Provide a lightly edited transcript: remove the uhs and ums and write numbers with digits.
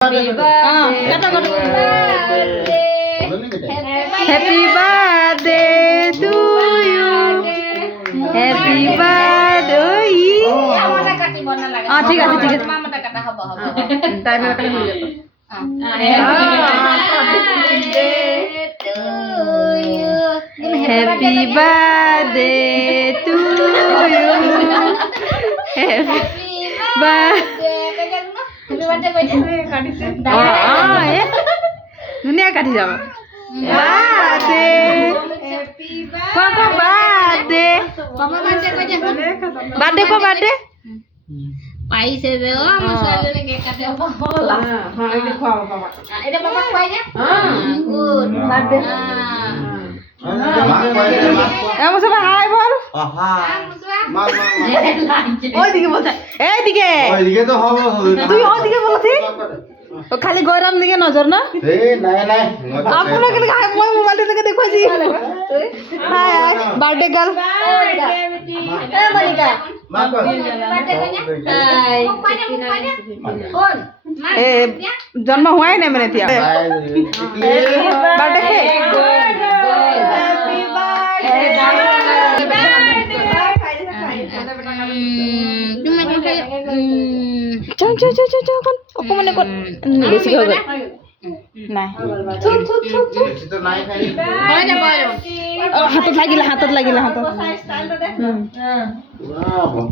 Happy birthday to you. Happy birthday. ঠিক আছে ঠিক আছে মামাটা কাটা হবে হবে টাইমে কাটা হয়ে যাবে Happy birthday to you. Happy birthday. দুনিয়া কাটি যাবে বার্থডে বাবা বার্থডে বাবা বার্থডে বার্থডে কো বার্থডে পাইছে দে ও আমার ছোৱালীজনী কেক কাটে হলা হ্যাঁ এটা খাও বাবা এটা বাবা খাই না গুড বার্থডে এমন সব হাই বল হাই মা ওইদিকে বলতে এইদিকে তো হবে তুই ওইদিকে বলতি ও খালি গরম দিকে নজর না এ নাই নাই আপনারা কি হাই মই মোবাইল থেকে দেখছি হাই বার্থডে গার্ল এ মনিকা মা কো বার্থডে হাই কোন এ জন্ম हुआ है ना मैंने थिया बर्थडे के हैप्पी बर्थडे चल चल चल चल कोन ओको मने कोन बेसी हो गए নাই বেশি তো নাই খাই হয় না বলো হাতত লাগিলা হাতত